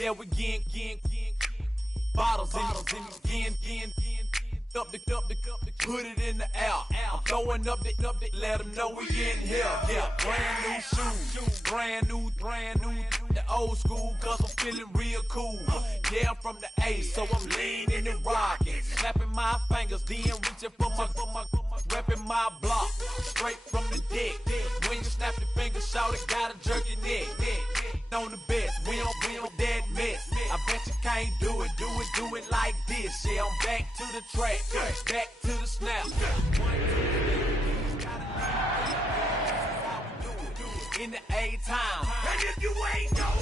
Yeah, we again. Bottles in again. Up the put it in the air. I'm throwing up the, let them know we in here. Yeah, brand new shoes, brand new. The old school, cause I'm feeling real cool. Yeah, I'm from the A, so I'm leaning and rocking. Snapping my fingers, then reaching for my repping my block. Straight from the deck. When you snap your fingers, shout it, gotta jerk your neck. On the best, we don't that mess. I bet you can't do it like this. Yeah, I'm back to the track, back to the snap. In the A-time. And if you ain't know,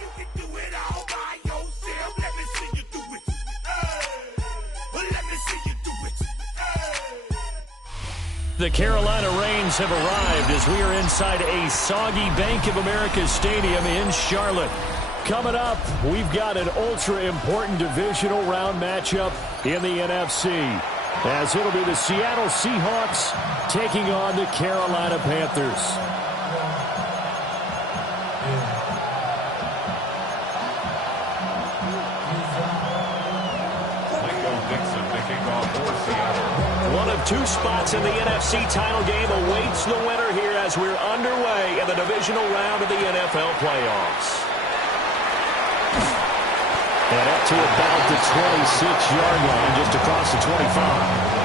you can do it all by yourself. Let me see you do it. Let me see you do it. The Carolina Rains have arrived as we are inside a soggy Bank of America Stadium in Charlotte. Coming up, we've got an ultra-important divisional round matchup in the NFC, as it'll be the Seattle Seahawks taking on the Carolina Panthers. One of two spots in the NFC title game awaits the winner here as we're underway in the divisional round of the NFL playoffs. And up to about the 26-yard line, just across the 25.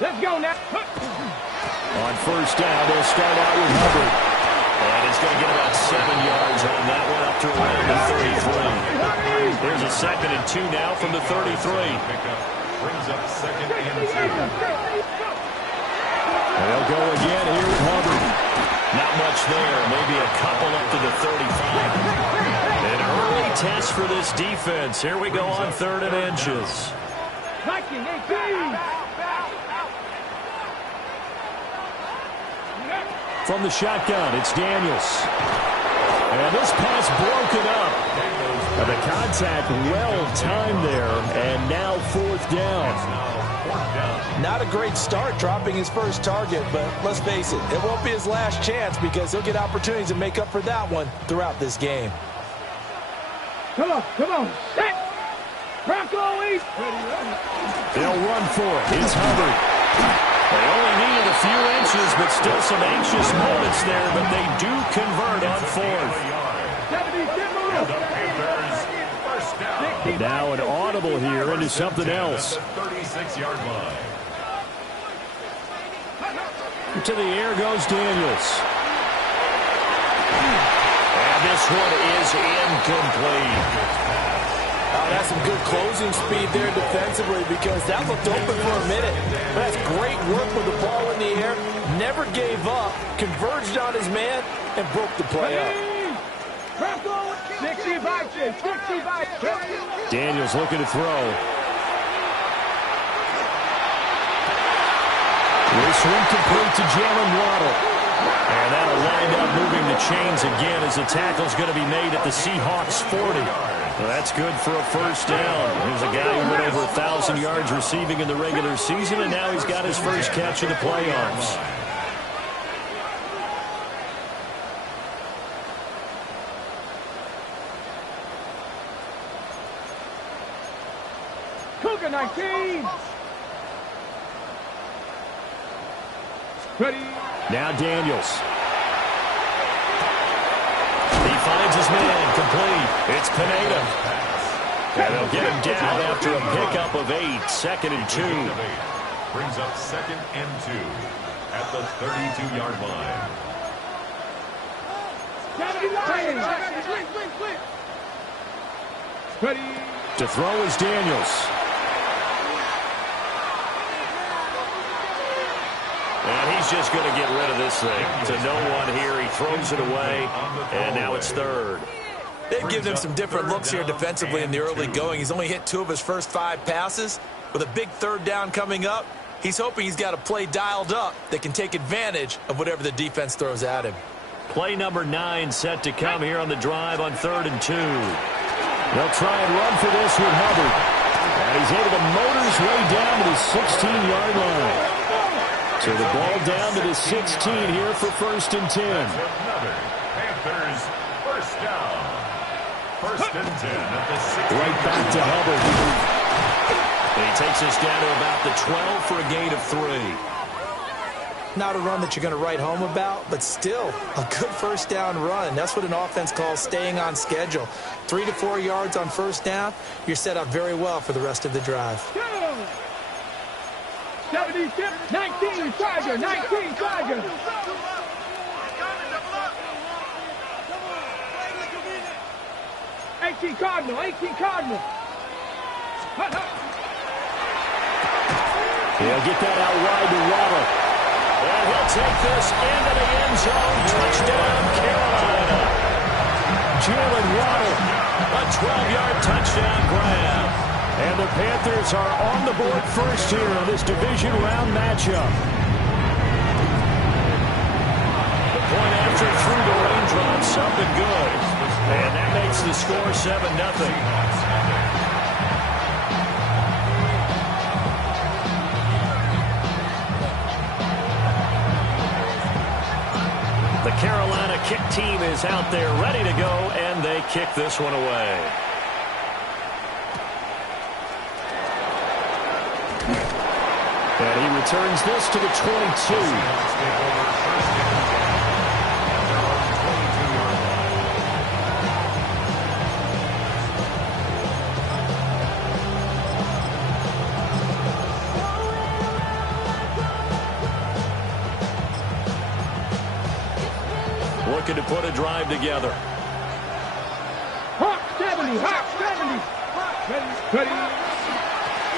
Let's go now. On first down, they'll start out with Hubbard. And it's going to get about 7 yards on that one, up to around the 33. There's a 2nd and 2 now from the 33. Brings up 2nd and 2. They'll go again here with Hubbard. Not much there, maybe a couple up to the 35. An early test for this defense. Here we go on 3rd and inches. From the shotgun, it's Daniels. And this pass broken up. And the contact well-timed there, and now 4th down. Not a great start dropping his first target, but let's face it, it won't be his last chance because he'll get opportunities to make up for that one throughout this game. Come on. Set. Bronco East. They'll run for it. It's Hubbard. They only needed a few inches, but still some anxious moments there, but they do convert on 4th. Now an audible here into something else. 36-yard line. To the air goes Daniels. And this one is incomplete. That's some good closing speed there defensively because that looked open for a minute. But that's great work with the ball in the air. Never gave up, converged on his man, and broke the play up. 65. Daniels looking to throw. This one complete to Jalen Waddle. And that'll wind up moving the chains again as the tackle's going to be made at the Seahawks 40. Well, that's good for a first down. Here's a guy who went over 1,000 yards receiving in the regular season, and now he's got his first catch in the playoffs. Cougar 19. Ready. Now Daniels. He finds his man complete. It's Pineda. And they'll get him down after a pickup of 8. 2nd and 2. Brings up 2nd and 2 at the 32-yard line. Ready. To throw is Daniels. And he's just going to get rid of this thing. To no one here. He throws it away. And now it's 3rd. They've given him some different looks here defensively in the early going. He's only hit 2 of his first 5 passes. With a big 3rd down coming up, he's hoping he's got a play dialed up that can take advantage of whatever the defense throws at him. Play number 9 set to come here on the drive on 3rd and 2. They'll try and run for this with Hubbard. And he's able to motor his way down to the 16-yard line. So the ball down to the 16 here for 1st and 10. Panthers, 1st down. 1st and 10 at the 16. Right back to Hubbard. And he takes us down to about the 12 for a gain of 3. Not a run that you're going to write home about, but still a good 1st down run. That's what an offense calls staying on schedule. 3 to 4 yards on 1st down, you're set up very well for the rest of the drive. 76, 19, Tiger, 19, Tiger. Cardinal, 18 Cardinal. He'll get that out wide to Waddle. And he'll take this into the end zone. Touchdown, Carolina. Jalen Waddle, a 12-yard touchdown grab. And the Panthers are on the board first here in this division round matchup. The point after through the raindrops, something good. And that makes the score 7-0. The Carolina kick team is out there ready to go, and they kick this one away. And he returns this to the 22. Looking to put a drive together. Hawk 70, Hawk 70. Ready.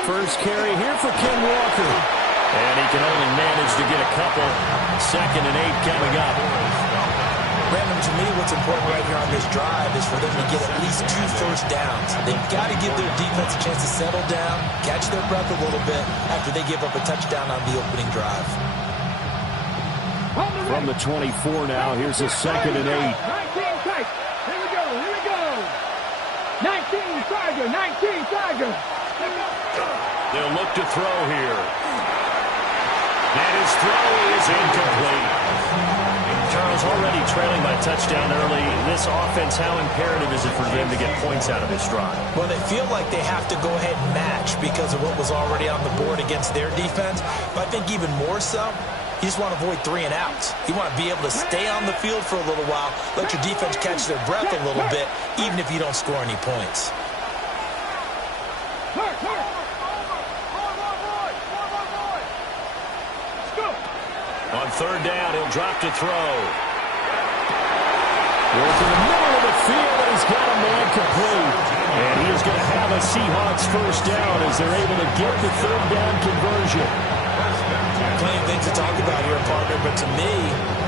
First carry here for Ken Walker. And he can only manage to get a couple. 2nd and 8 coming up. Brandon, to me, what's important right here on this drive is for them to get at least 2 first downs. They've got to give their defense a chance to settle down, catch their breath a little bit after they give up a touchdown on the opening drive. From the 24 now, here's a 2nd and 8. 19 tight. Here we go, here we go. 19 Tiger, 19 Tiger. They'll look to throw here. And his throw is incomplete. Charles, already trailing by touchdown early. This offense, how imperative is it for them to get points out of this drive? Well, they feel like they have to go ahead and match because of what was already on the board against their defense. But I think even more so, you just want to avoid 3 and outs. You want to be able to stay on the field for a little while, let your defense catch their breath a little bit, even if you don't score any points. On 3rd down, he'll drop to throw. Goes in the middle of the field, and he's got a man complete. And he is going to have a Seahawks 1st down as they're able to get the 3rd down conversion. Plenty of things to talk about here, partner, but to me,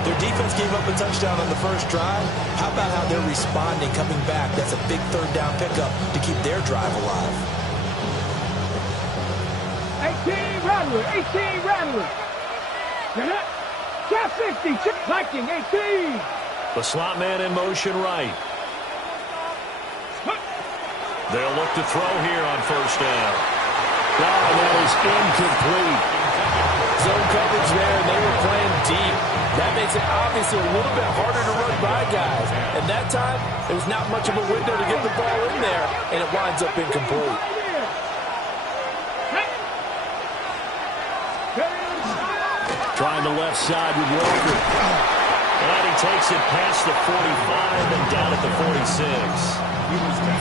their defense gave up a touchdown on the first drive. How about how they're responding, coming back? That's a big 3rd down pickup to keep their drive alive. 18 Rattler, 18 Rattler. Shot 60, Viking 18. The slot man in motion right. They'll look to throw here on 1st down. Oh, that is incomplete. Zone coverage there, and they were playing deep. That makes it obviously a little bit harder to run by guys. And that time, there's not much of a window to get the ball in there, and it winds up incomplete. Trying the left side with Walker. And he takes it past the 45 and down at the 46.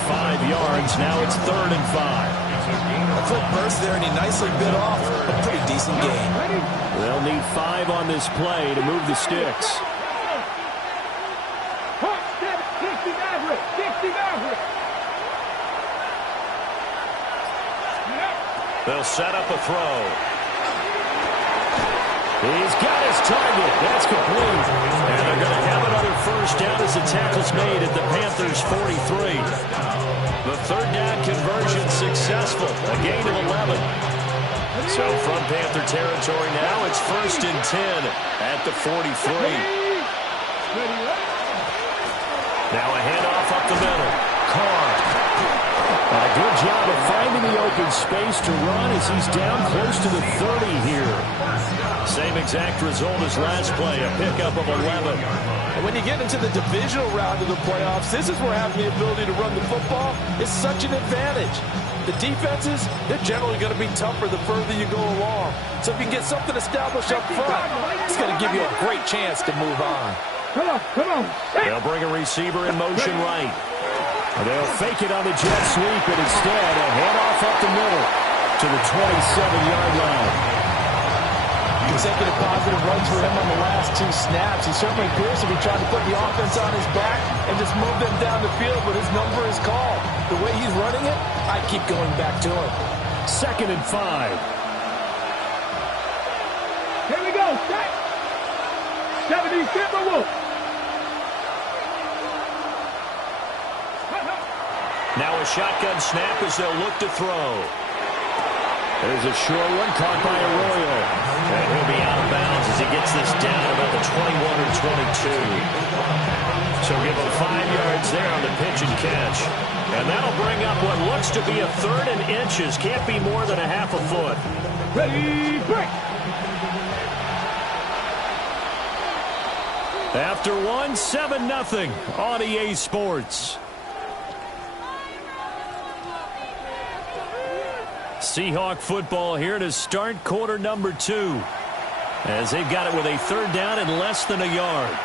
5 yards, now it's 3rd and 5. A quick burst there, and he nicely bit off a pretty decent gain. They'll need 5 on this play to move the sticks. 60 Maverick, 60 Maverick. They'll set up a throw. He's got his target. That's complete. And they're going to have another first down as the tackle's made at the Panthers' 43. The third down conversion successful. A gain of 11. So from Panther territory now, it's 1st and 10 at the 43. Now a handoff up the middle. Carr. And a good job of finding the open space to run as he's down close to the 30 here. Same exact result as last play, a pickup of 11. And when you get into the divisional round of the playoffs, this is where having the ability to run the football is such an advantage. The defenses, they're generally going to be tougher the further you go along. So if you can get something established up front, it's going to give you a great chance to move on. Come on, come on. They'll bring a receiver in motion right. They'll fake it on the jet sweep, and instead a handoff up the middle to the 27-yard line. Consecutive positive runs for him on the last 2 snaps. He certainly appears to be trying to put the offense on his back and just move them down the field, but his number is called. The way he's running it, I keep going back to him. 2nd and 5. Here we go, set. 70 Timberwolves. Now a shotgun snap as they'll look to throw. There's a short one caught by Arroyo. And he'll be out of bounds as he gets this down about the 21 or 22. So give him 5 yards there on the pitch and catch. And that'll bring up what looks to be a 3rd and inches. Can't be more than a half a foot. Ready, break. After 1, 7-0 on EA Sports. Seahawk football here to start quarter number 2. As they've got it with a 3rd down and less than a yard.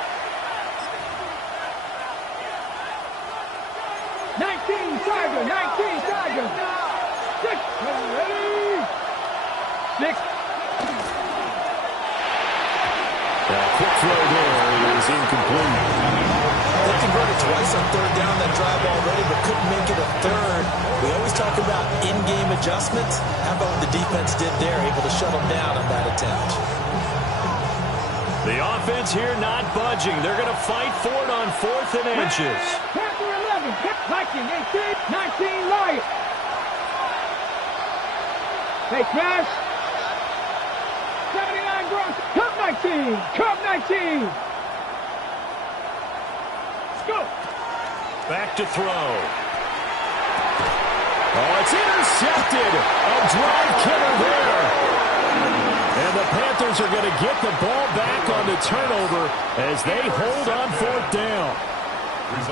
19 Tiger, 19 Tiger. 6, ready. 6. A quick throw there is incomplete. They converted twice on 3rd down that drive already, but couldn't make it a 3rd. We always talk about in-game adjustments. How about what the defense did there, able to shut them down on that attempt? The offense here not budging. They're going to fight for it on 4th and inches. Panther 11, Viking 18, 19 Lion. Hey, Crash. 79 Bronx, Cup 19, Cup 19. Go. Back to throw. Oh, it's intercepted. A drive killer there. And the Panthers are going to get the ball back on the turnover as they hold on 4th down.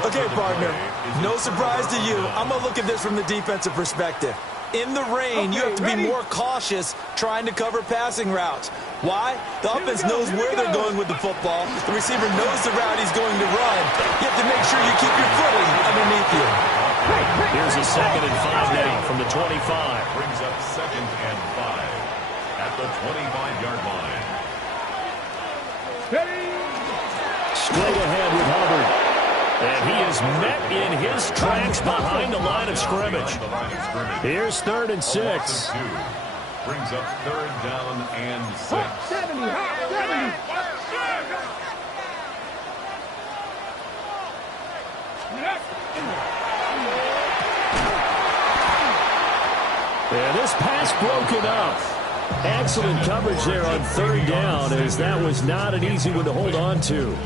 Okay, partner, no surprise to you. I'm going to look at this from the defensive perspective. In the rain, you have to be more cautious trying to cover passing routes. Why? The offense knows where they're going with the football. The receiver knows the route he's going to run. You have to make sure you keep your footing underneath you. Here's a 2nd and 5 now from the 25. Brings up 2nd and 5 at the 25-yard line. Straight ahead with Hubbard. And he is met in his tracks behind the line of scrimmage. Here's 3rd and 6. Brings up 3rd down and 6. 70, 70. And this pass broken up. Excellent coverage there on 3rd down, as that was not an easy one to hold on to.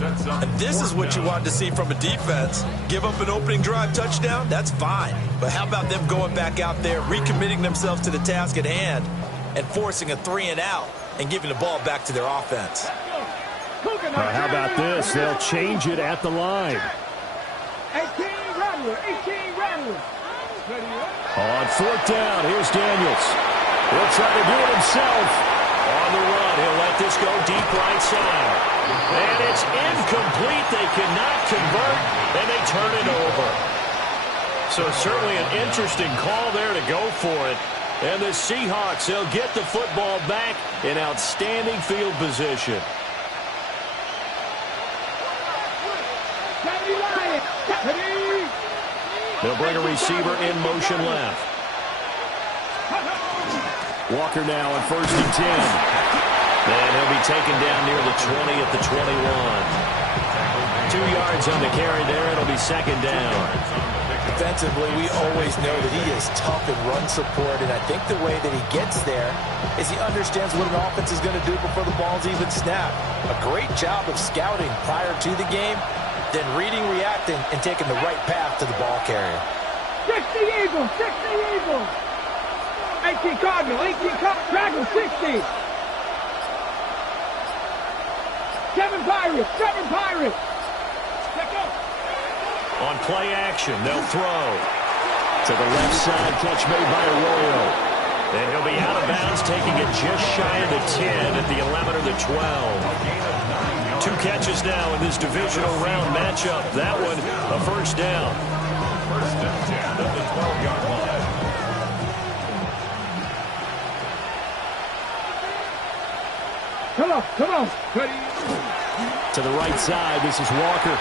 And this is what you want to see from a defense. Give up an opening drive touchdown, that's fine. But how about them going back out there, recommitting themselves to the task at hand, and forcing a 3-and-out and giving the ball back to their offense? How about this? They'll change it at the line. 18 Rattler, 18 Rattler. On 4th down, here's Daniels. He'll try to do it himself. On the run, he'll let this go deep right side. And it's incomplete. They cannot convert, and they turn it over. So certainly an interesting call there to go for it. And the Seahawks, they'll get the football back in outstanding field position. They'll bring a receiver in motion left. Walker now on 1st and 10. And he'll be taken down near the 20 at the 21. 2 yards on the carry there. It'll be second down. Defensively, we always know that he is tough in run support, and I think the way that he gets there is he understands what an offense is going to do before the ball's even snapped. A great job of scouting prior to the game, then reading, reacting, and taking the right path to the ball carrier. 60 Eagles, 60 Eagles. 18 Cardinal, 18 Cardinal, Dragon 60. 7 Pirates, 7 Pirates. Check up. On play action, they'll throw. To the left side, catch made by Arroyo. And he'll be out of bounds, taking it just shy of the 10 at the 11 or the 12. 2 catches now in this divisional round matchup. That one, a first down. First and 10 at the 12-yard line. Come on. To the right side, this is Walker.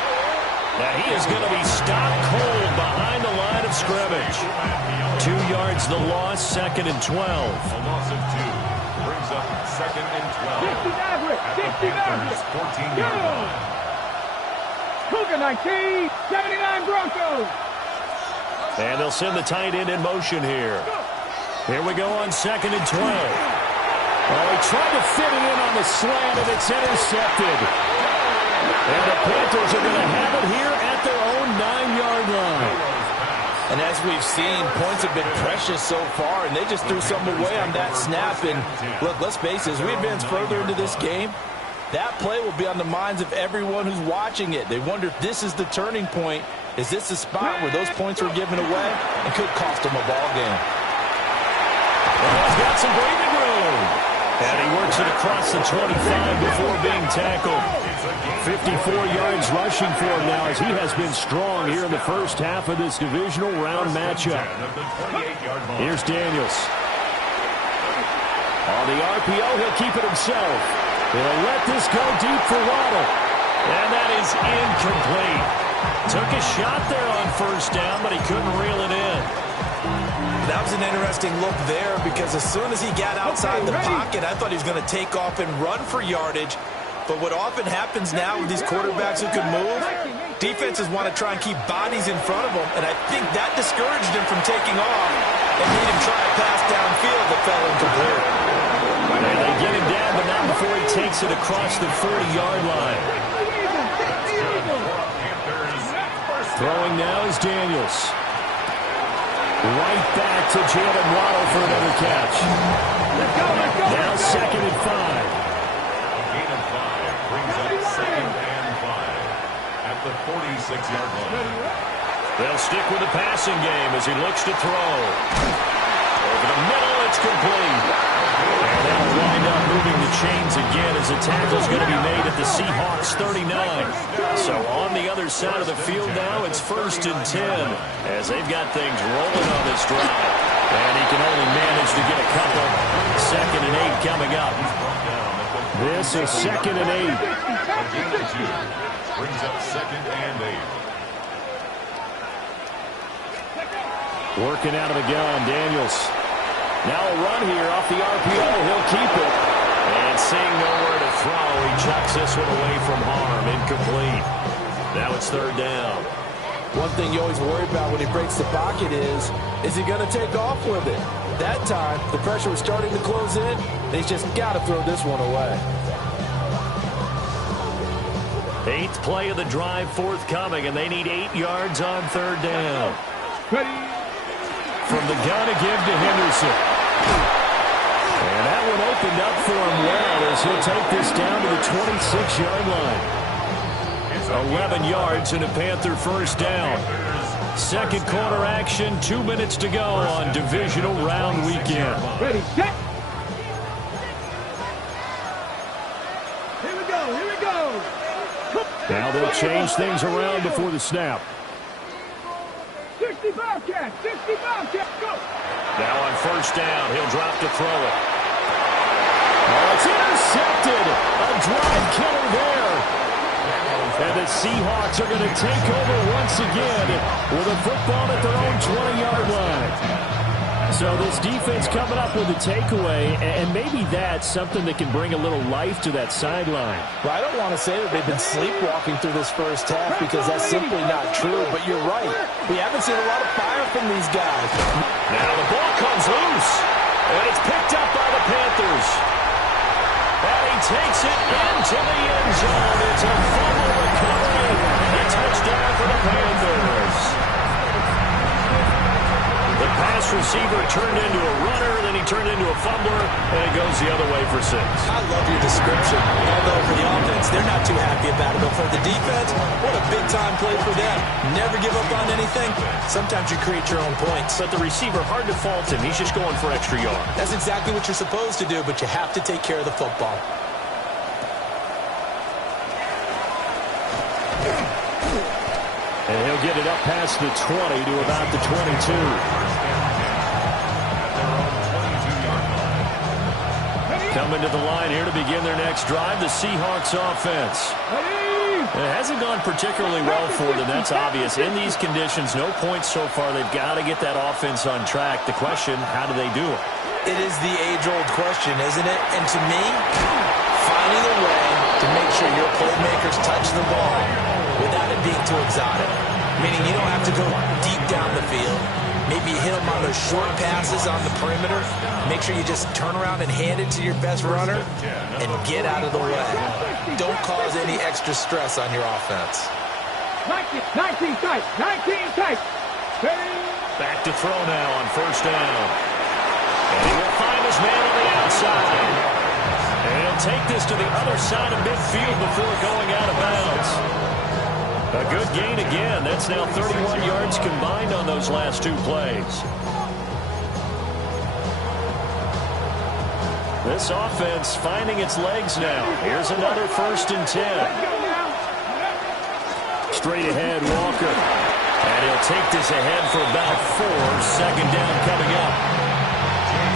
Now he is going to be stopped cold behind the line of scrimmage. 2 yards the loss, second and 12. A loss of 2 brings up second and 12. 60 Maverick, 60 Maverick. 14-yard line. Cougar 19, 79 Broncos. And they'll send the tight end in motion here. Here we go on second and 12. Oh, he tried to fit it in on the slant, and it's intercepted. And the Panthers are going to have it here at their own 9-yard line. And as we've seen, points have been precious so far, and they just threw something away on that snap. And look, let's face it, as we advance further into this game, that play will be on the minds of everyone who's watching it. They wonder if this is the turning point. Is this the spot where those points were given away and could cost them a ball game? Oh, he's got some breathing room. And he works it across the 25 before being tackled. 54 yards rushing for him now as he has been strong here in the first half of this divisional round matchup. Here's Daniels. On the RPO, he'll keep it himself. He'll let this go deep for Waddle. And that is incomplete. Took a shot there on first down, but he couldn't reel it in. That was an interesting look there because as soon as he got outside the pocket, I thought he was going to take off and run for yardage. But what often happens now with these quarterbacks who can move, defenses want to try and keep bodies in front of them, and I think that discouraged him from taking off and made him try a pass downfield that fell incomplete. And they get him down, but not before he takes it across the 40-yard line. Throwing now is Daniels. Right back to Jalen Waddle for another catch. Now second and 5. A gain of 5 brings up second and 5 at the 46-yard line. They'll stick with the passing game as he looks to throw. Over the middle, it's complete. And they'll wind up moving the chains again as the tackle's going to be made at the Seahawks 39. So on the other side of the field now, it's first and 10 as they've got things rolling on this drive. And he can only manage to get a couple. Second and 8 coming up. This is second and 8. A gain of 2 brings up second and 8. Working out of the gun, Daniels. Now a run here off the RPO. He'll keep it. And seeing nowhere to throw, he chucks this one away from harm. Incomplete. Now it's third down. One thing you always worry about when he breaks the pocket is he going to take off with it? That time, the pressure was starting to close in, and he's just got to throw this one away. 8th play of the drive forthcoming, and they need 8 yards on third down. From the gun again to Henderson. And that one opened up for him well as he'll take this down to the 26-yard line. 11 yards and a Panther first down. Second quarter action, 2 minutes to go on divisional round weekend. Ready, set. Here we go. Now they'll change things around before the snap. 60 Bobcats, go. Now on first down, he'll drop to throw it. Oh, it's intercepted. A drive killer there. And the Seahawks are going to take over once again with a football at their own 20-yard line. So this defense coming up with a takeaway, and maybe that's something that can bring a little life to that sideline. Well, I don't want to say that they've been sleepwalking through this first half because that's simply not true, but you're right. We haven't seen a lot of fire from these guys. Now the ball comes loose, and it's picked up by the Panthers. And he takes it into the end zone. It's a fumble recovery, and a touchdown for the Panthers. The pass receiver turned into a runner, then he turned into a fumbler, and it goes the other way for 6. I love your description. Although for the offense, they're not too happy about it. But for the defense, what a big-time play for them. Never give up on anything. Sometimes you create your own points. But the receiver, hard to fault him. He's just going for extra yards. That's exactly what you're supposed to do, but you have to take care of the football. And he'll get it up past the 20 to about the 22. Coming to the line here to begin their next drive, the Seahawks offense. It hasn't gone particularly well for them, that's obvious. In these conditions, no points so far. They've got to get that offense on track. The question, how do they do it? It is the age-old question, isn't it? And to me, finding a way to make sure your playmakers touch the ball without it being too exotic. Meaning you don't have to go deep down the field. Maybe you hit them on those short passes on the perimeter. Make sure you just turn around and hand it to your best runner and get out of the way. Don't cause any extra stress on your offense. 19 tight. 19 tight. Back to throw now on first down. And he will find his man on the outside. And he'll take this to the other side of midfield before going out of bounds. A good gain again. That's now 31 yards combined on those last 2 plays. This offense finding its legs now. Here's another 1st and 10. Straight ahead, Walker. And he'll take this ahead for about 4. 2nd down coming up.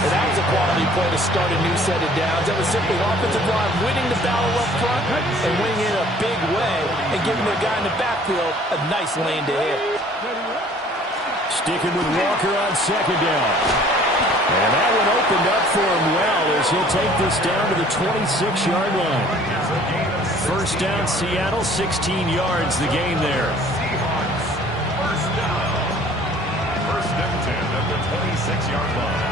And that was a quality play to start a new set of downs. That was simply offensive line winning the battle up front and winning it in a big way and giving the guy in the backfield a nice lane to hit. Sticking with Walker on 2nd down. And that one opened up for him well as he'll take this down to the 26-yard line. 1st down, Seattle, 16 yards the gain there. First down. 1st and 10 at the 26-yard line.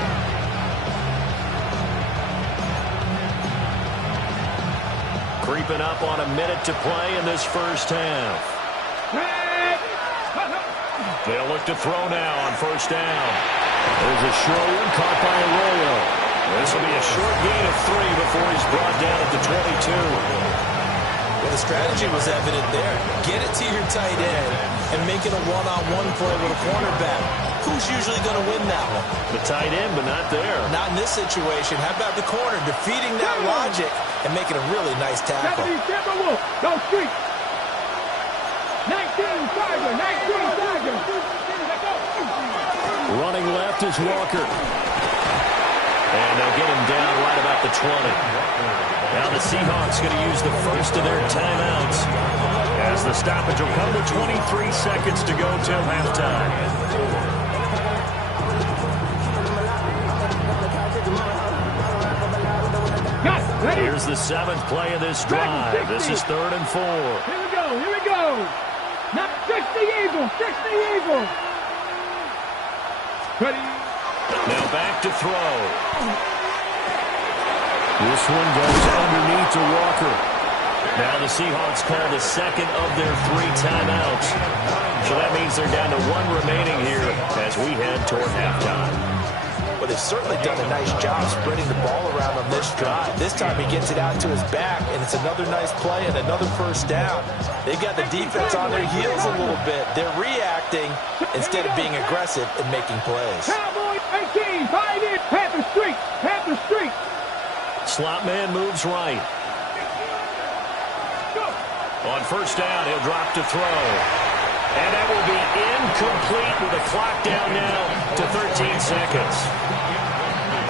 Creeping up on a minute to play in this first half. They'll look to throw now on 1st down. There's a short one caught by Arroyo. This will be a short gain of 3 before he's brought down at the 22. Well, the strategy was evident there. Get it to your tight end and make it a one-on-one play with a cornerback. Who's usually going to win that one? The tight end, but not there. Not in this situation. How about the corner defeating that logic and making a really nice tackle? Go street. 19 Tiger. 19 Tiger. Running left is Walker. And they'll get him down right about the 20. Now the Seahawks going to use the first of their timeouts as the stoppage will come with 23 seconds to go till halftime. Here's the 7th play of this drive. This is 3rd and 4. Here we go. Here we go. Now 60 Eagles. 60 Eagles. Ready. Now back to throw. This one goes underneath to Walker. Now the Seahawks call the 2nd of their 3 timeouts. So that means they're down to 1 remaining here as we head toward halftime. Well, they've certainly done a nice job spreading the ball around on this drive. This time he gets it out to his back, and it's another nice play and another 1st down. They've got the defense on their heels a little bit. They're reacting instead of being aggressive and making plays. Cowboy 18, 5 in. Panther Street. Panther Street. Slot man moves right. On 1st down, he'll drop to throw. And that will be incomplete with a clock down now to 13 seconds.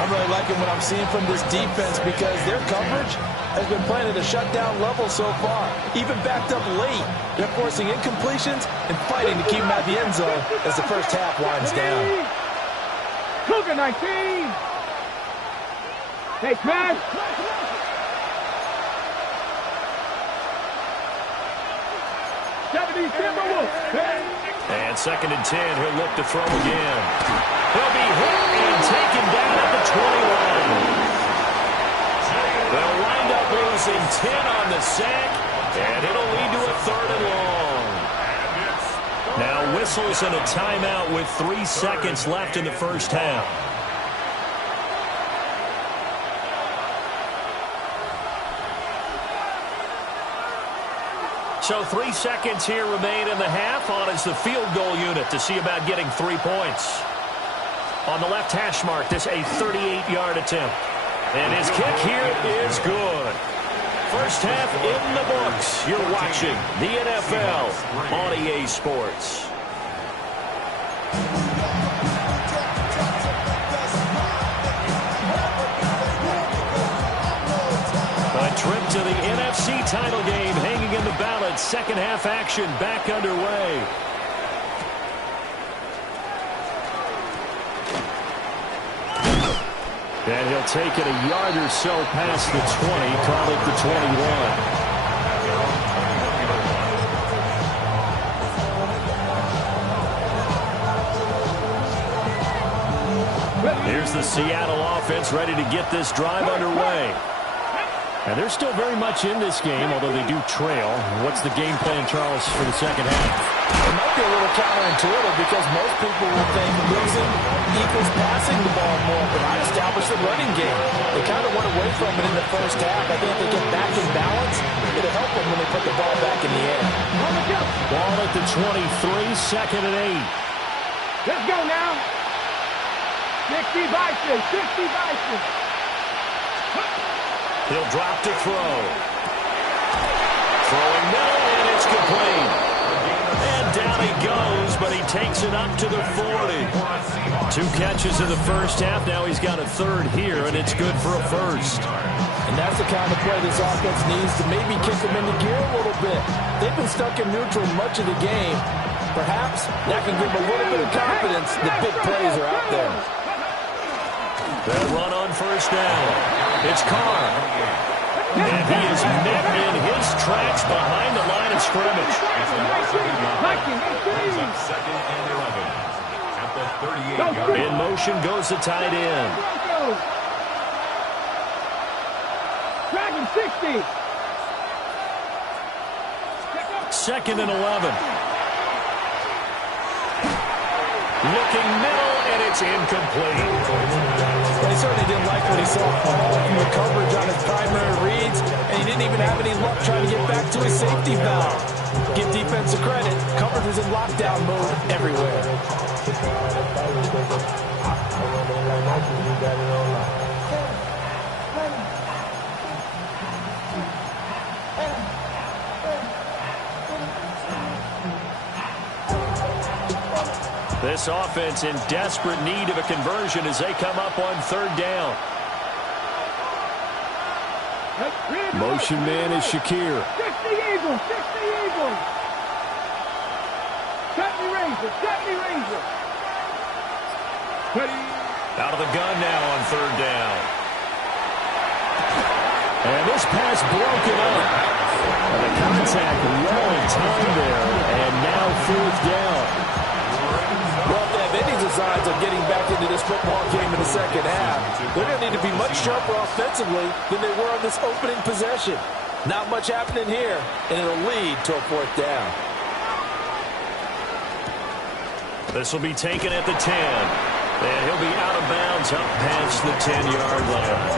I'm really liking what I'm seeing from this defense because their coverage has been playing at a shutdown level so far. Even backed up late, they're forcing incompletions and fighting to keep them at the end zone as the first half winds down. Cougar 19. Hey, smash. And 2nd and 10, he'll look to throw again. He'll be hit and taken down at the 20 line. They'll wind up losing 10 on the sack, and it'll lead to a 3rd and long. Now whistles and a timeout with 3 seconds left in the first half. So 3 seconds here remain in the half. On is the field goal unit to see about getting 3 points. On the left hash mark, this a 38-yard attempt. And his kick here is good. First half in the books. You're watching the NFL on EA Sports. A trip to the NFC title game hanging in the balance. Second half action back underway. And he'll take it a yard or so past the 20, call it the 21. Here's the Seattle offense ready to get this drive underway. And they're still very much in this game, although they do trail. What's the game plan, Charles, for the second half? It might be a little counterintuitive because most people will think losing equals passing the ball more, but I established the running game. They kind of went away from it in the first half. I think if they get back in balance, it'll help them when they put the ball back in the air. Ball at the 23, 2nd and 8. Let's go now. 60 Bison, 60 Bison. He'll drop to throw. Throwing middle, and it's complete. And down he goes, but he takes it up to the 40. 2 catches in the first half. Now he's got a 3rd here, and it's good for a 1st. And that's the kind of play this offense needs to maybe kick them into gear a little bit. They've been stuck in neutral much of the game. Perhaps that can give them a little bit of confidence. The big plays are out there. That run on first down. It's Carr. And he is met in his tracks behind the line of scrimmage. In motion goes the tight end. Dragon 60. 2nd and 11. Looking middle, and it's incomplete. He certainly didn't like what he saw all from the coverage on his primary reads, and he didn't even have any luck trying to get back to his safety valve. Give defensive credit. Coverage was in lockdown mode everywhere. This offense in desperate need of a conversion as they come up on 3rd down. Motion man is Shakir. 60 Eagles, 60 Eagles. Cut me razor, cut me razor. Out of the gun now on 3rd down. And this pass broken up. And the contact well in time there. And now 4th down. Well, if they have any designs of getting back into this football game in the second half, they're going to need to be much sharper offensively than they were on this opening possession. Not much happening here, and it'll lead to a 4th down. This will be taken at the 10. And he'll be out of bounds up past the 10-yard line.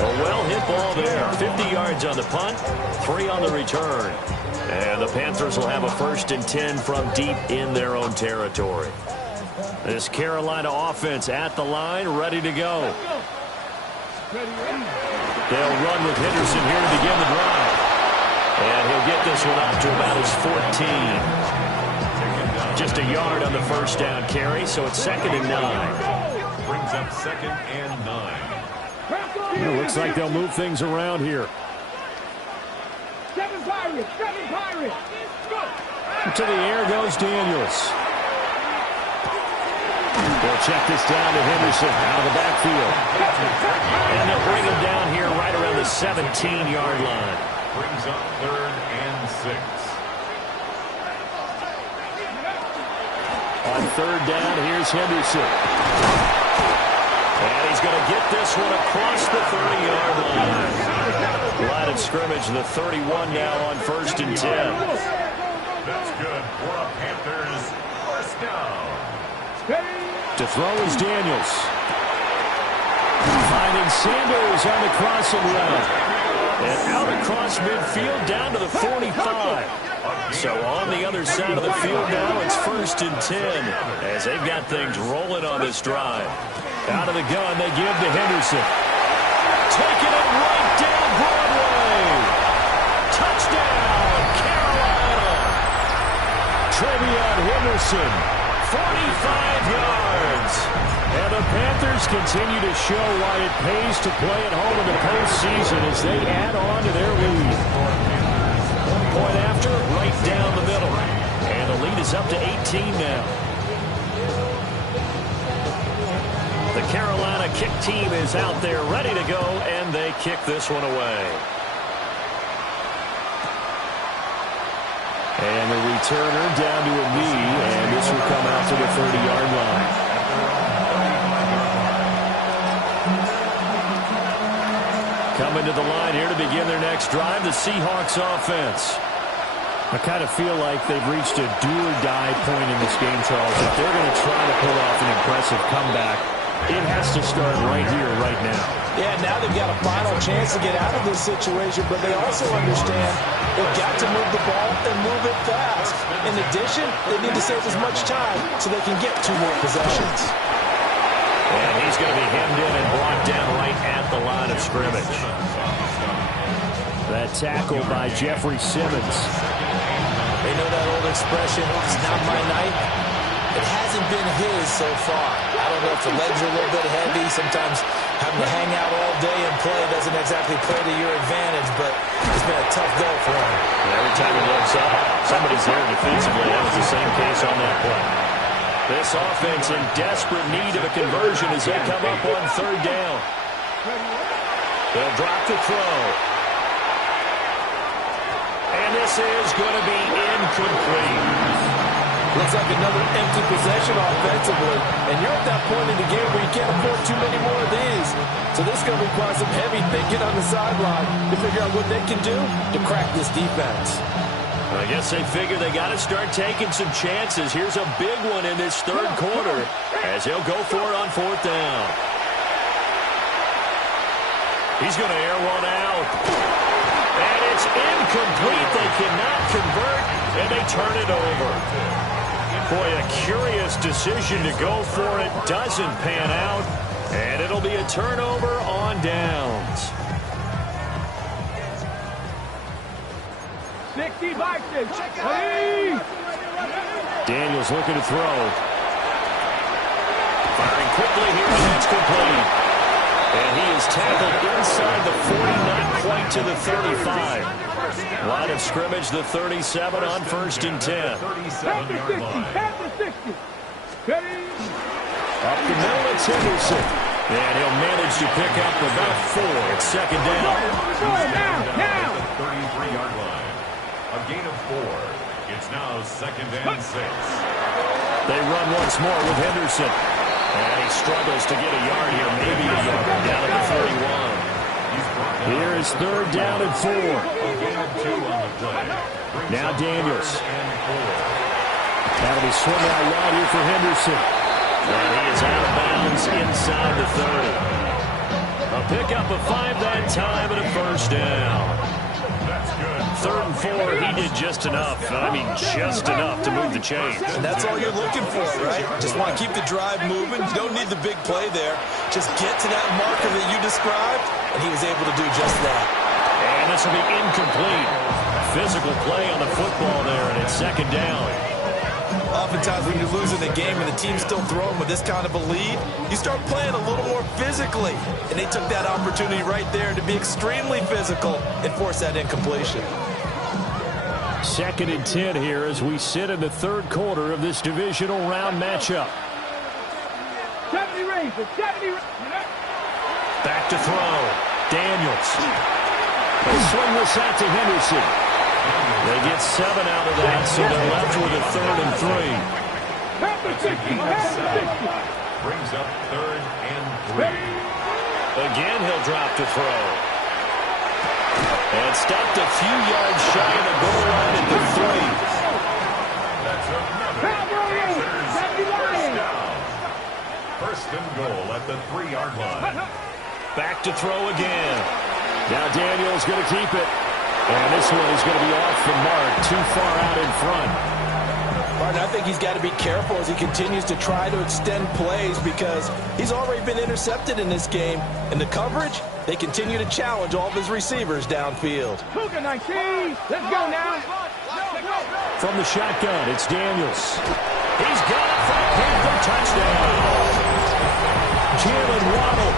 A well-hit ball there. 50 yards on the punt, 3 on the return. And the Panthers will have a 1st and 10 from deep in their own territory. This Carolina offense at the line, ready to go. They'll run with Henderson here to begin the drive. And he'll get this one up to about his 14. Just a yard on the first down carry, so it's 2nd and 9. Brings up 2nd and 9. It looks like they'll move things around here. 7 Pirates, 7 Pirates. To the air goes Daniels. They'll check this down to Henderson out of the backfield. And they'll bring him down here right around the 17-yard line. Brings up 3rd and 6. On 3rd down, here's Henderson. And he's going to get this one across the 30-yard line. Line of scrimmage, the 31 now on 1st and 10. That's good for a Panthers first down. To throw is Daniels. Finding Sanders on the crossing route. And out across midfield down to the 45. So on the other side of the field now, it's 1st and 10 as they've got things rolling on this drive. Out of the gun, they give to Henderson. Taking it right down Broadway. Touchdown, Carolina. Trevion Henderson, 45 yards. And the Panthers continue to show why it pays to play at home in the postseason as they add on to their lead. 1 point after, right down the middle. And the lead is up to 18 now. The Carolina kick team is out there ready to go, and they kick this one away. And the returner down to a knee, and this will come out to the 30-yard line. Coming to the line here to begin their next drive, the Seahawks offense. I kind of feel like they've reached a do-or-die point in this game, Charles. If they're going to try to pull off an impressive comeback, it has to start right here, right now. Yeah, now they've got a final chance to get out of this situation, but they also understand they've got to move the ball and move it fast. In addition, they need to save as much time so they can get 2 more possessions. And he's going to be hemmed in and brought down right at the line of scrimmage. That tackle by Jeffrey Simmons. They know that old expression, it's not my night. It hasn't been his so far. I don't know if the legs are a little bit heavy. Sometimes having to hang out all day and play doesn't exactly play to your advantage, but it's been a tough go for him. And every time he looks up, somebody's there defensively. That was the same case on that play. This offense in desperate need of a conversion as they come up on 3rd down. They'll drop the throw. And this is going to be incomplete. Looks like another empty possession offensively. And you're at that point in the game where you can't afford too many more of these. So this is going to require some heavy thinking on the sideline to figure out what they can do to crack this defense. I guess they figure they got to start taking some chances. Here's a big one in this 3rd quarter as he'll go for it on 4th down. He's going to air one out. And it's incomplete. They cannot convert, and they turn it over. Boy, a curious decision to go for it. Doesn't pan out, and it'll be a turnover on downs. 60 boxes. Daniels looking to throw. Firing quickly here, and that's complete. And he is tackled inside the 40, not quite to the 35. Line of scrimmage, the 37 on 1st and 10. 37-yard line. Up the middle, it's Henderson. And he'll manage to pick up about 4 at 2nd down. Now. 33-yard line. A gain of 4. It's now 2nd and 6. They run once more with Henderson. And he struggles to get a yard here, maybe a yard, down at the 31. Here is 3rd down and 4. Now Daniels. That'll be swung out wide here for Henderson. And he is out of bounds inside the 30. A pickup of 5 that time and a 1st down. 3rd and 4, he did just enough. I mean, just enough to move the chains. And that's all you're looking for, right? Just want to keep the drive moving. You don't need the big play there. Just get to that marker that you described, and he was able to do just that. And this will be incomplete. Physical play on the football there, and it's 2nd down. Oftentimes when you're losing a game and the team's still throwing with this kind of a lead, you start playing a little more physically. And they took that opportunity right there to be extremely physical and force that incompletion. 2nd and 10 here as we sit in the 3rd quarter of this divisional round matchup. running for 70. Back to throw. Daniels. They swing this out to Henderson. They get 7 out of that, so they're left with a 3rd and 3. Brings up 3rd and 3. Again, he'll drop to throw. And stopped a few yards shy of the goal line at the 3. That's another first down. 1st and goal at the 3-yard line. Back to throw again. Now Daniel's going to keep it. And this one is going to be off the mark, too far out in front. Martin, I think he's got to be careful as he continues to try to extend plays because he's already been intercepted in this game. And the coverage, they continue to challenge all of his receivers downfield. Cougar 19. Let's go now. From the shotgun, it's Daniels. He's got it for a Panther touchdown. Jalen Waddle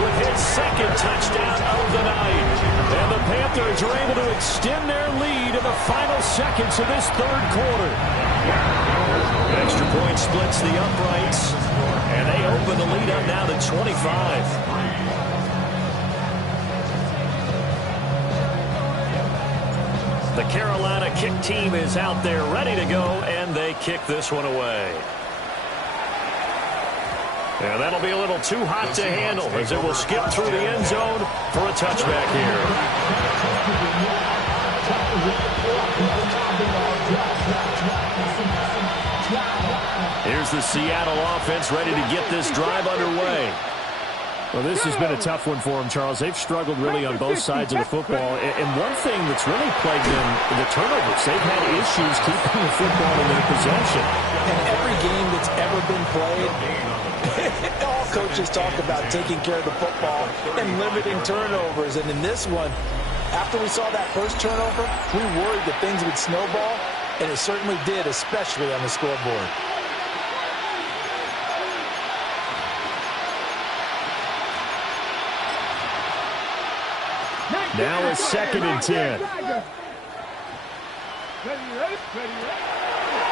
with his 2nd touchdown of the night. And the Panthers are able to extend their lead in the final seconds of this 3rd quarter. Extra point splits the uprights, and they open the lead up now to 25. The Carolina kick team is out there ready to go, and they kick this one away. And that'll be a little too hot to handle as it will skip through the end zone for a touchback here. Here's the Seattle offense ready to get this drive underway. Well, this has been a tough one for them, Charles. They've struggled really on both sides of the football. And one thing that's really plagued them, the turnovers. They've had issues keeping the football in their possession. And every game that's ever been played, all coaches talk about taking care of the football and limiting turnovers. And in this one, after we saw that first turnover, we worried that things would snowball, and it certainly did, especially on the scoreboard. Now a 2nd and 10.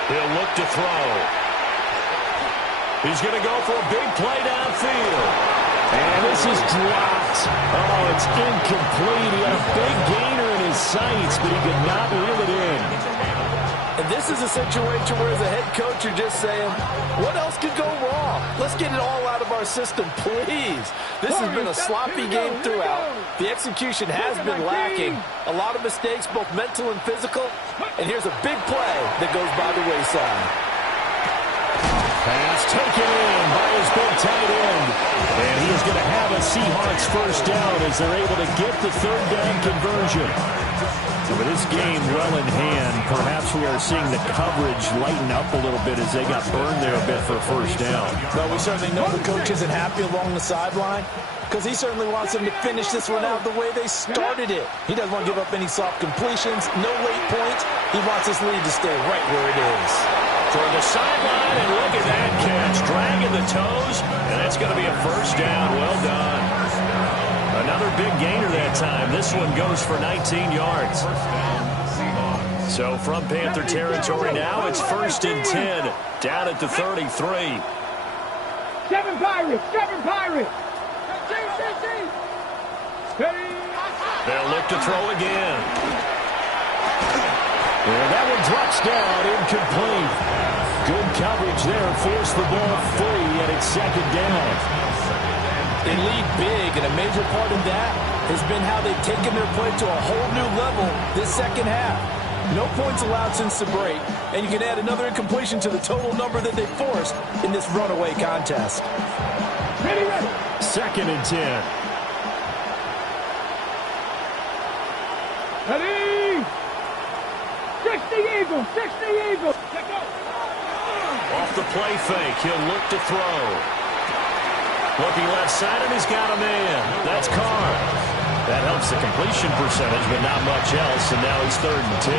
He'll look to throw. He's going to go for a big play downfield. And this is dropped. Oh, it's incomplete. He had a big gainer in his sights, but he could not reel it in. And this is a situation where as a head coach you're just saying, what else could go wrong? Let's get it all out of our system, please. This has been a sloppy game throughout. The execution has been lacking. A lot of mistakes, both mental and physical. And here's a big play that goes by the wayside. Pass taken in by his big tight end. And he's going to have a Seahawks 1st down as they're able to get the 3rd down conversion. So with this game well in hand, perhaps we are seeing the coverage lighten up a little bit as they got burned there a bit for a 1st down. Well, we certainly know the coach isn't happy along the sideline because he certainly wants them to finish this one out the way they started it. He doesn't want to give up any soft completions, no late points. He wants this lead to stay right where it is. Toward the sideline, and look at that catch. Dragging the toes, and that's going to be a 1st down. Well done. Another big gainer that time. This one goes for 19 yards. So from Panther territory now, it's 1st and 10. Down at the 33. 7 Pirates. 7 Pirates. They'll look to throw again. And that one drops down, incomplete. Good coverage there, forced the ball free, and it's 2nd down. They lead big, and a major part of that has been how they've taken their play to a whole new level this 2nd half. No points allowed since the break, and you can add another incompletion to the total number that they forced in this runaway contest. 2nd and 10. Ready? 60 Eagles. 60 Eagles. Off the play fake, he'll look to throw. Looking left side, and he's got a man. That's Carr. That helps the completion percentage, but not much else, and now he's 3rd and 10.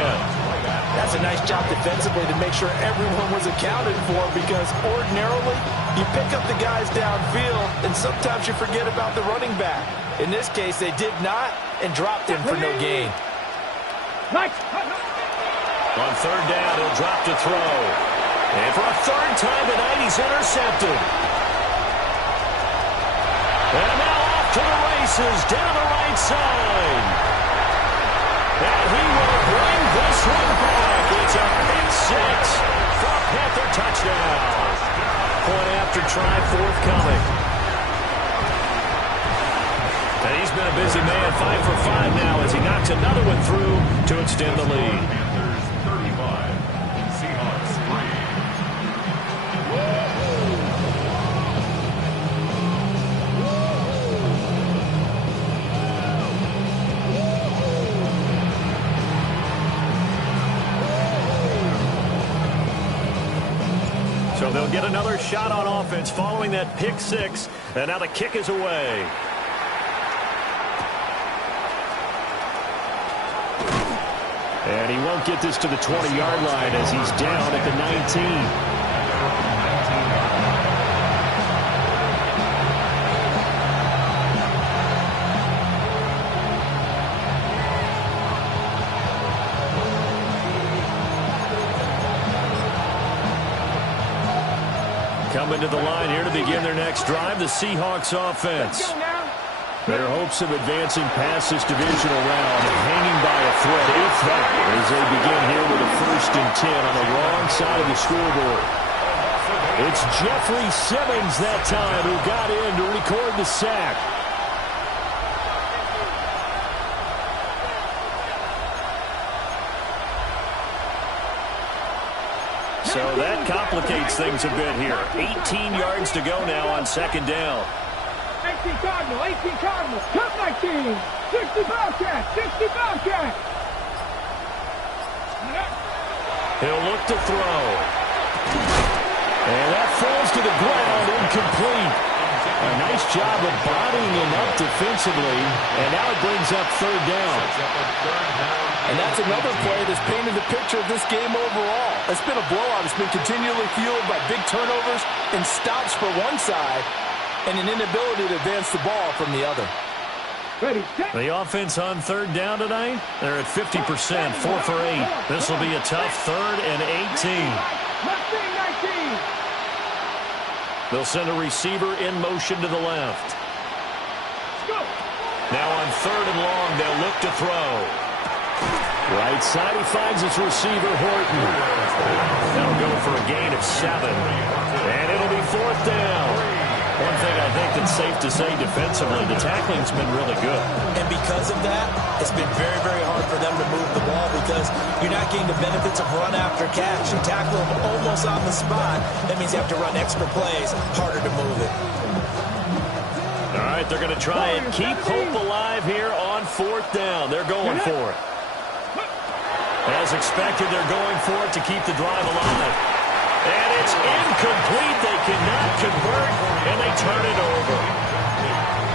That's a nice job defensively to make sure everyone was accounted for because ordinarily you pick up the guys downfield, and sometimes you forget about the running back. In this case, they did not and dropped him for no gain. On 3rd down, he'll drop to throw. And for a 3rd time tonight, he's intercepted. races down the right side. And he will bring this one back. It's a pick six for a Panther touchdown. Point after try forthcoming. And he's been a busy man, 5 for 5 now as he knocks another one through to extend the lead. Panthers 35, Seahawks 3. So they'll get another shot on offense following that pick six, and now the kick is away. And he won't get this to the 20-yard line as he's down at the 19. Coming to the line here to begin their next drive, the Seahawks offense. Their hopes of advancing past this divisional round hanging by a thread, if that, as they begin here with a 1st and 10 on the wrong side of the scoreboard. It's Jeffrey Simmons that time who got in to record the sack. So that complicates things a bit here. 18 yards to go now on 2nd down. 18 Cardinal, 18 Cardinal, cut 19, 60 Bobcat, 60 Bobcat. He'll look to throw. And that falls to the ground, incomplete. A nice job of bodying him up defensively, and now it brings up 3rd down. And that's another play that's painted the picture of this game overall. It's been a blowout. It's been continually fueled by big turnovers and stops for one side, and an inability to advance the ball from the other. Ready, The offense on 3rd down tonight, they're at 50%, 4 for 8. This will be a tough 3rd and 18. They'll send a receiver in motion to the left. Now on 3rd and long, they'll look to throw. Right side, he finds his receiver, Horton. They'll go for a gain of 7. And it'll be 4th down. One thing I think that's safe to say defensively, the tackling's been really good. And because of that, it's been very, very hard for them to move the ball because you're not getting the benefits of run after catch. You tackle them almost on the spot. That means you have to run extra plays, harder to move it. All right, they're going to try and keep hope alive here on 4th down. They're going for it. As expected, they're going for it to keep the drive alive. And it's incomplete. They cannot convert, and they turn it over.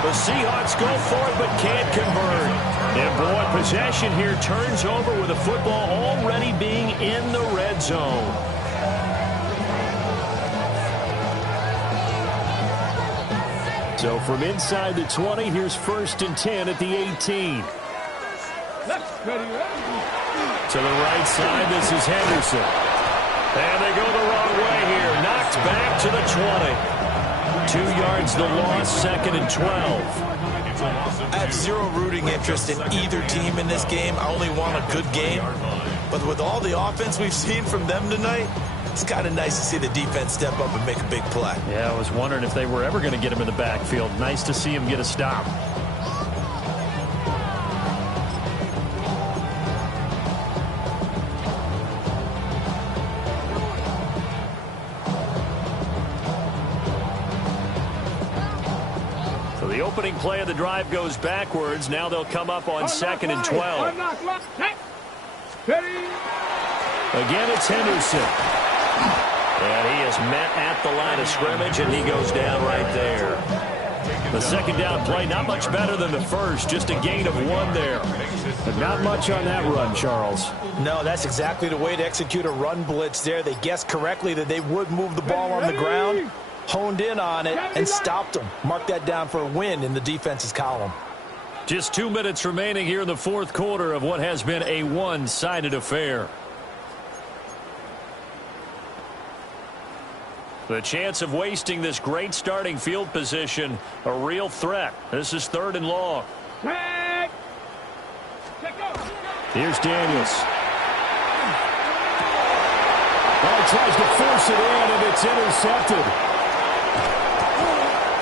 The Seahawks go for it but can't convert. And, boy, possession here turns over with the football already being in the red zone. So from inside the 20, here's 1st and 10 at the 18. To the right side, this is Henderson. And they go the wrong way here. Knocked back to the 20. 2 yards the loss, 2nd and 12. I have zero rooting interest in either team in this game. I only want a good game. But with all the offense we've seen from them tonight, it's kind of nice to see the defense step up and make a big play. Yeah, I was wondering if they were ever going to get him in the backfield. Nice to see him get a stop. The opening play of the drive goes backwards. Now they'll come up on 2nd and 12. Again, it's Henderson. And he is met at the line of scrimmage, and he goes down right there. The 2nd down play, not much better than the first, just a gain of 1 there. But not much on that run, Charles. No, that's exactly the way to execute a run blitz there. They guessed correctly that they would move the ball on the ground, honed in on it, and stopped them. Mark that down for a win in the defense's column. Just 2 minutes remaining here in the 4th quarter of what has been a one-sided affair. The chance of wasting this great starting field position, a real threat. This is 3rd and long. Here's Daniels. Tries to force it in, and it's intercepted.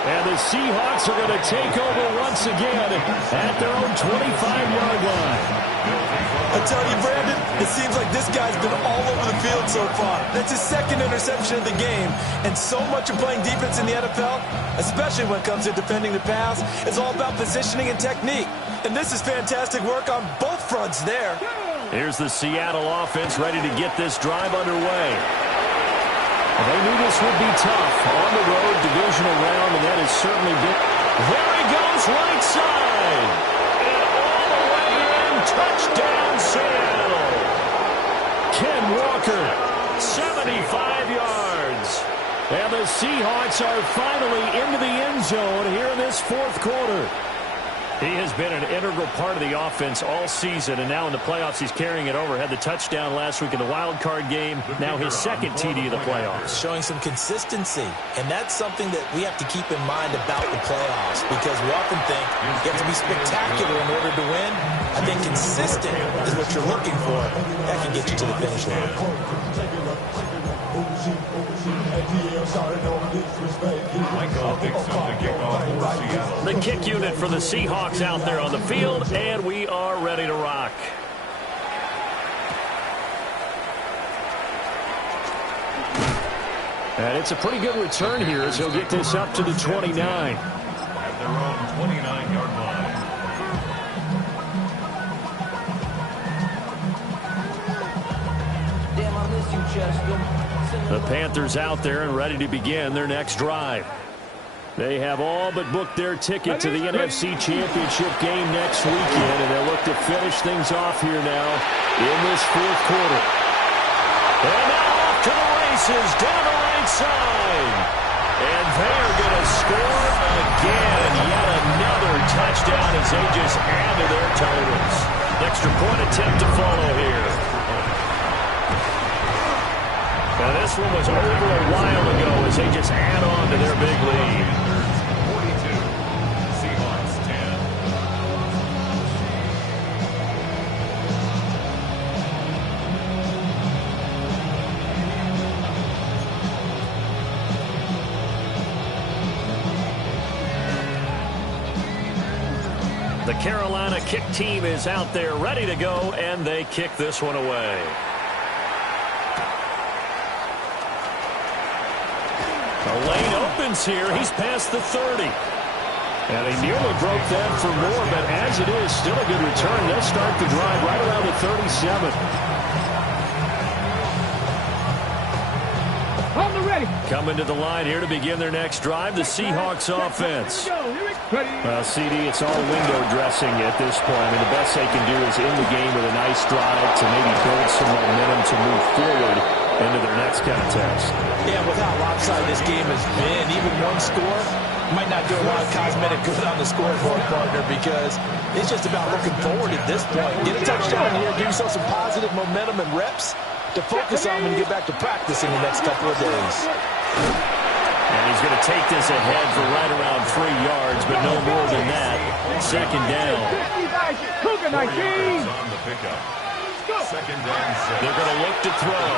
And the Seahawks are going to take over once again at their own 25-yard line. I tell you, Brandon, it seems like this guy's been all over the field so far. That's his 2nd interception of the game. And so much of playing defense in the NFL, especially when it comes to defending the pass, is all about positioning and technique. And this is fantastic work on both fronts there. Here's the Seattle offense ready to get this drive underway. They knew this would be tough. On the road, divisional round, and that has certainly been. There he goes, right side. And all the way in, touchdown Seattle. Ken Walker, 75 yards. And the Seahawks are finally into the end zone here in this 4th quarter. He has been an integral part of the offense all season, and now in the playoffs he's carrying it over. Had the touchdown last week in the wild card game. Now his 2nd TD of the playoffs. Showing some consistency, and that's something that we have to keep in mind about the playoffs, because we often think you have to be spectacular in order to win. I think consistent is what you're looking for. That can get you to the finish line. The kick unit for the Seahawks out there on the field, and we are ready to rock. And it's a pretty good return here as he'll get this up to the 29. At their own 29-yard line. Damn, I miss you, Chester. The Panthers out there and ready to begin their next drive. They have all but booked their ticket to the NFC Championship game next weekend, and they'll look to finish things off here now in this 4th quarter. And now off to the races down the right side. And they're going to score again. Yet another touchdown as they just add to their totals. Extra point attempt to follow here. Now this one was over a while ago as they just add on to their big lead. 42, Seahawks 10. The Carolina kick team is out there ready to go, and they kick this one away. The lane opens here. He's past the 30. And he nearly broke that for more, but as it is, still a good return. They'll start the drive right around the 37. On the ready. Coming to the line here to begin their next drive, the Seahawks offense. Well, CD, it's all window dressing at this point. I mean, the best they can do is in the game with a nice drive to maybe build some momentum to move forward into their next contest. Yeah, with how lopsided this game has been, even one score might not do a lot of cosmetic good on the scoreboard, partner, because it's just about looking forward at this point. Get a touchdown here, give yourself some positive momentum and reps to focus on when you get back to practice in the next couple of days. And he's going to take this ahead for right around 3 yards, but no more than that. 2nd down. On the pickup. 2nd down. They're going to look to throw.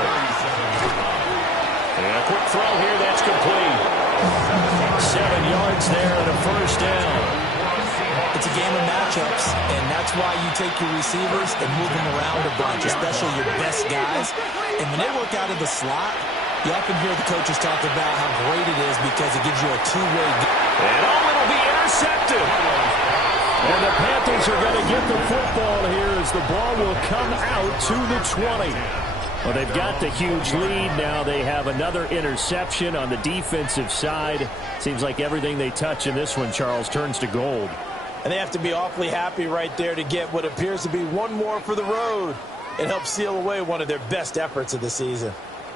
And a quick throw here, that's complete. 7 yards there and a 1st down. It's a game of matchups, and that's why you take your receivers and move them around a bunch, especially your best guys. And when they work out of the slot, you often hear the coaches talk about how great it is because it gives you a two-way game. And it'll be intercepted. And the Panthers are going to get the football here as the ball will come out to the 20. Well, they've got the huge lead. Now they have another interception on the defensive side. Seems like everything they touch in this one, Charles, turns to gold. And they have to be awfully happy right there to get what appears to be one more for the road. It helps seal away one of their best efforts of the season.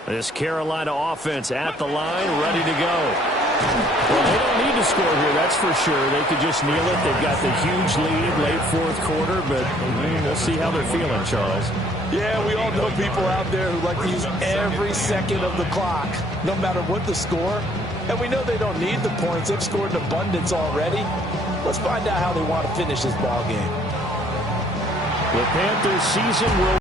This Carolina offense at the line, ready to go. Well, they don't need to score here, that's for sure. They could just kneel it. They've got the huge lead late fourth quarter, but we'll see how they're feeling, Charles. Yeah, we all know people out there who like to use every second of the clock, no matter what the score. And we know they don't need the points. They've scored in abundance already. Let's find out how they want to finish this ball game. The Panthers season will